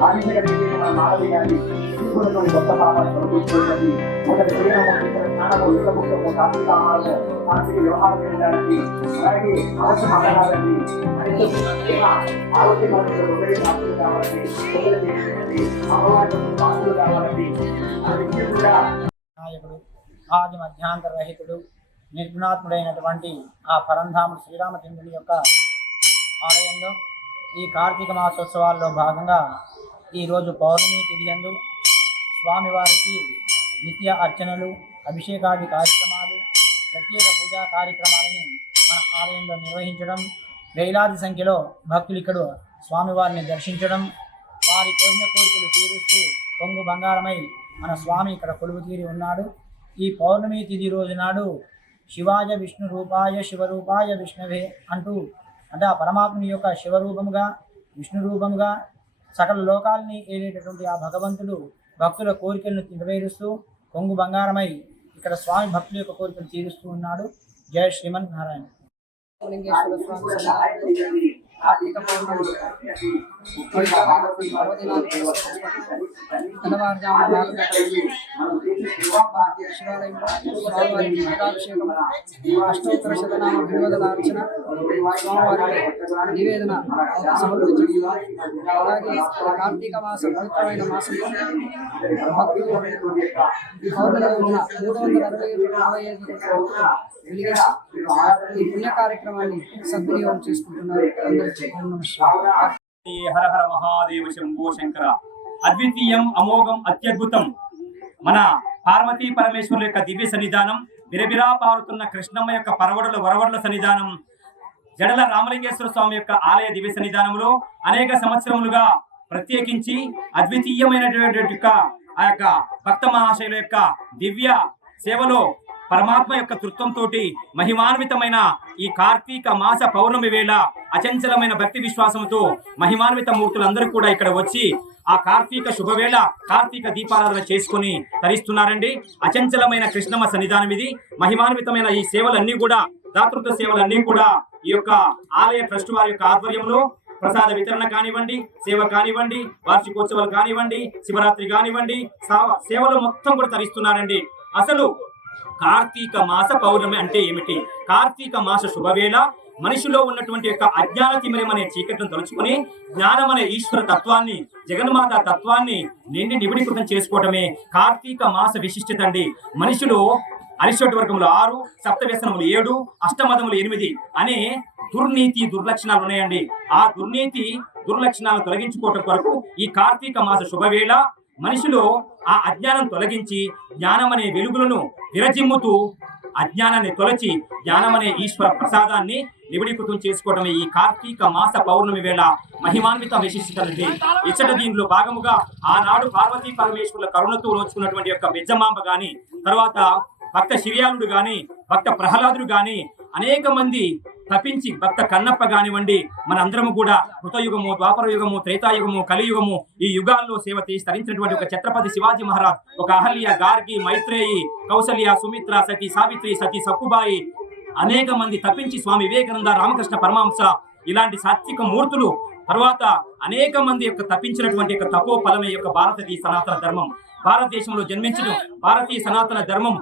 సాధించగలిగితే మన మానవి గారి తీసుకున్నటువంటి గొప్ప పాపాన్ని సమకూర్చుకోవడానికి ఒకటి ప్రేమము ఇతర జ్ఞానము యుగముఖము కార్తీక ఆహారము మానసిక వ్యవహారం చేయడానికి అలాగే అవసరం అడగాలని ఆరోగ్యమైన ఒకరి సాధులు కావాలని ఒకరి చేయాలని అమ్మవారి సాధులు కావాలని ఆ వ్యక్తి కూడా నాయకుడు ఆది మధ్యాంతర రహితుడు నిర్గుణాత్ముడైనటువంటి ఆ పరంధాముడు శ్రీరామచంద్రుని యొక్క ఆలయంలో ఈ కార్తీక మాసోత్సవాల్లో భాగంగా ఈరోజు పౌర్ణమి తిథియందు స్వామివారికి నిత్య అర్చనలు అభిషేకాది కార్యక్రమాలు ప్రత్యేక పూజా కార్యక్రమాలని మన ఆలయంలో నిర్వహించడం వేలాది సంఖ్యలో భక్తులు ఇక్కడ స్వామివారిని దర్శించడం వారి కోరిన కోరికలు తీరుస్తూ కొంగు బంగారమై మన స్వామి ఇక్కడ కొలువు తీరి ఉన్నాడు. ఈ పౌర్ణమి తిథి రోజు నాడు శివాయ విష్ణు రూపాయ శివరూపాయ విష్ణవే అంటూ అంటే ఆ పరమాత్ముని యొక్క శివరూపముగా విష్ణు రూపముగా సకల లోకాలని ఏలేటటువంటి ఆ భగవంతుడు భక్తుల కోరికలను నెరవేరుస్తూ కొంగు బంగారమై ఇక్కడ స్వామి భక్తుల యొక్క కోరికలు తీరుస్తూ ఉన్నాడు. జయ శ్రీమన్ నారాయణ. కార్తీక పౌర్ణమి తెల్లవారుజామున 4 గంటలకు శివాలయంలో స్వామివారికి రుద్రాభిషేకం, అష్టోత్తర శతనామ వినోదనార్చన, స్వామివారికి నివేదన సమర్పించడం. అలాగే కార్తీక మాస పవిత్రమైన మాసంలో భక్తులు పౌర్ణమి రోజున 365 ఈ పుణ్య కార్యక్రమాన్ని సద్వినియోగం చేసుకుంటున్నారు. హర హర మహాదేవ శంభో శంకర. అద్వితీయం, అమోఘం, అత్యద్భుతం మన పార్వతీ పరమేశ్వరుల యొక్క దివ్య సన్నిధానం, బిరబిరా పారుతున్న కృష్ణమ్మ యొక్క పరవడుల వరవడుల సన్నిధానం, జడల రామలింగేశ్వర స్వామి యొక్క ఆలయ దివ్య సన్నిధానంలో అనేక సంవత్సరములుగా ప్రత్యేకించి అద్వితీయమైనటువంటి ఆ యొక్క భక్త మహాశయుల యొక్క దివ్య సేవలో పరమాత్మ యొక్క తృత్వంతో మహిమాన్వితమైన ఈ కార్తీక మాస పౌర్ణమి వేళ అచంచలమైన భక్తి విశ్వాసంతో మహిమాన్విత మూర్తులందరూ కూడా ఇక్కడ వచ్చి ఆ కార్తీక శుభవేళ కార్తీక దీపారాధన చేసుకుని తరిస్తున్నారండి. అచంచలమైన కృష్ణమ్మ సన్నిధానం ఇది. మహిమాన్వితమైన ఈ సేవలన్నీ కూడా, దాతృత్వ సేవలన్నీ కూడా ఈ యొక్క ఆలయ ట్రస్ట్ వారి యొక్క ఆధ్వర్యంలో ప్రసాద వితరణ కానివ్వండి, సేవ కానివ్వండి, వార్షికోత్సవాలు కానివ్వండి, శివరాత్రి కానివ్వండి, సేవలు మొత్తం కూడా తరిస్తున్నారండి. అసలు కార్తీక మాస పౌర్ణమి అంటే ఏమిటి? కార్తీక మాస శుభవేళ మనిషిలో ఉన్నటువంటి యొక్క అజ్ఞాన తిమిరం అనే చీకటిని తలుచుకుని జ్ఞానం అనే ఈశ్వర తత్వాన్ని, జగన్మాత తత్వాన్ని నిబిడీకృతం చేసుకోవటమే కార్తీక మాస విశిష్టత అండి. మనిషిలో అరిషట్ వర్గములు 6, సప్తవ్యసనములు 7, అష్టమదములు 8 అనే దుర్నీతి దుర్లక్షణాలు ఉన్నాయండి. ఆ దుర్నీతి దుర్లక్షణాలను తొలగించుకోవటం కొరకు ఈ కార్తీక మాస శుభవేళ మనిషిలో ఆ అజ్ఞానం తొలగించి జ్ఞానం అనే వెలుగులను విరజిమ్ముతూ అజ్ఞానాన్ని తొలచి జ్ఞానం అనే ఈశ్వర ప్రసాదాన్ని నిబిడీకృతం చేసుకోవడమే ఈ కార్తీక మాస పౌర్ణమి వేళ మహిమాన్విత విశిష్టతనండి. ఇచ్చట దీనిలో భాగముగా ఆనాడు పార్వతీ పరమేశ్వరుల కరుణతో నోచుకున్నటువంటి యొక్క బెజ్జమాంబ గాని, తర్వాత భక్త శిర్యాలుడు గాని, భక్త ప్రహ్లాదుడు గాని, అనేక మంది తప్పించి భక్త కన్నప్ప కానివ్వండి, మన అందరము కూడా కృతయుగము, ద్వాపర యుగము, త్రేతాయుగము, కలియుగము ఈ యుగాల్లో సేవ చేసి తరించినటువంటి ఒక ఛత్రపతి శివాజీ మహారాజ్, ఒక అహల్య, గార్గి, మైత్రేయి, కౌసల్య, సుమిత్ర, సతీ సావిత్రి, సతీ సక్కుబాయి, అనేక మంది తప్పించి స్వామి వివేకానంద, రామకృష్ణ పరమహంస ఇలాంటి సాత్విక మూర్తులు, తర్వాత అనేక మంది యొక్క తప్పించినటువంటి యొక్క తపో ఫలమే యొక్క భారతీయ సనాతన ధర్మం. భారతదేశంలో జన్మించడం భారతీయ సనాతన ధర్మం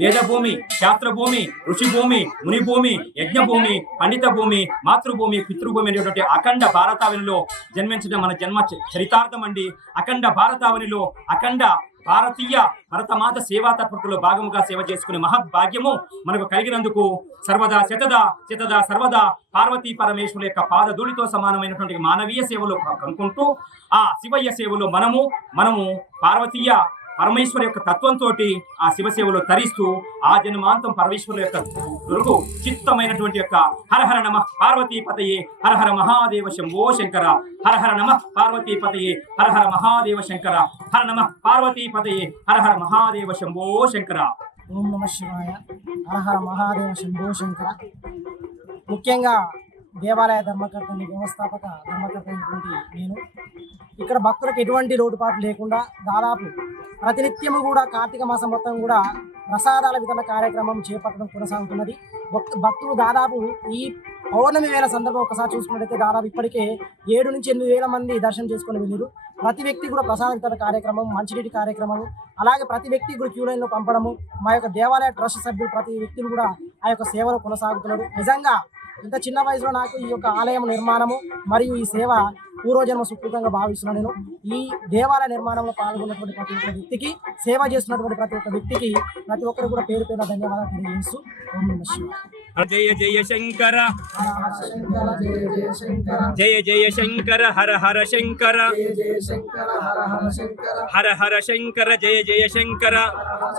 వేదభూమి, శాస్త్రభూమి, ఋషిభూమి, మునిభూమి, యజ్ఞభూమి, పండిత భూమి, మాతృభూమి, పితృభూమి అనేటువంటి అఖండ భారతావనిలో జన్మించడం మన జన్మ చరితార్థం అండి. అఖండ భారతావనిలో అఖండ భారతీయ భరతమాత సేవా తత్పరతలో భాగముగా సేవ చేసుకునే మహద్భాగ్యము మనకు కలిగినందుకు సర్వదా శతదా సర్వదా పార్వతీ పరమేశ్వరుల యొక్క పాదధూళితో సమానమైనటువంటి మానవీయ సేవలో కనుక్కుంటూ ఆ శివయ్య సేవలో మనము పార్వతీయ పరమేశ్వరు యొక్క తత్వంతో ఆ శివసేవలో తరిస్తూ ఆ జన్మాంతం పరమేశ్వరుల యొక్క దొరుకు చిత్తమైనటువంటి యొక్క హరహర నమ పార్వతీపతయే హరహర మహాదేవ శంభో శంకర, హరహర నమ పార్వతీపతయే హరహర మహాదేవ శంకర, హర నమ పార్వతీపతయే హరహర మహాదేవ శంభో శంకర. ఓం నమ శివాయ. హరహర మహాదేవ శంభో శంకర. ముఖ్యంగా దేవాలయ ధర్మకర్తని, వ్యవస్థాపక ధర్మకర్తైనటువంటి నేను ఇక్కడ భక్తులకు ఎటువంటి లోటుపాటు లేకుండా దాదాపు ప్రతినిత్యము కూడా కార్తీక మాసం మొత్తం కూడా ప్రసాదాల వితరణ కార్యక్రమం చేపట్టడం కొనసాగుతున్నది. భక్తులు దాదాపు ఈ పౌర్ణమి వేళ సందర్భం ఒకసారి చూసుకున్నట్టయితే దాదాపు ఇప్పటికే 7 నుంచి 8,000 మంది దర్శనం చేసుకుని వెళ్ళారు. ప్రతి వ్యక్తి కూడా ప్రసాద వితరణ కార్యక్రమం, మంచినీటి కార్యక్రమం, అలాగే ప్రతి వ్యక్తి కూడా క్యూ లైన్లో పంపడము, మా యొక్క దేవాలయ ట్రస్ట్ సభ్యులు ప్రతి వ్యక్తులు కూడా ఆ యొక్క సేవలు కొనసాగుతున్నారు. నిజంగా ఇంత చిన్న వయసులో నాకు ఈ యొక్క ఆలయం నిర్మాణము మరియు ఈ సేవ పూర్వజన్మ సుకృతంగా భావిస్తున్నాను. నేను ఈ దేవాలయ నిర్మాణంలో పాల్గొన్నటువంటి ప్రతి ఒక్క వ్యక్తికి, సేవ చేస్తున్నటువంటి ప్రతి ఒక్క వ్యక్తికి, ప్రతి ఒక్కరు కూడా పేరు పేరు ధన్యవాదాలు తెలియజేస్తూ ఓం నమః శివాయ. జయ జయ శంకర శంకర జయ జయ శంకర జయ జయ శంకర హర హర శంకర జయ జయ శంకర హర హర శంకర హర హర శంకర జయ జయ శంకర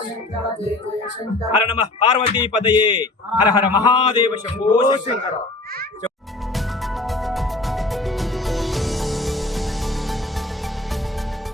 శంకర జయ జయ శంకర హర నమః పార్వతీ పదయే హర హర మహాదేవ శంభో శంకర.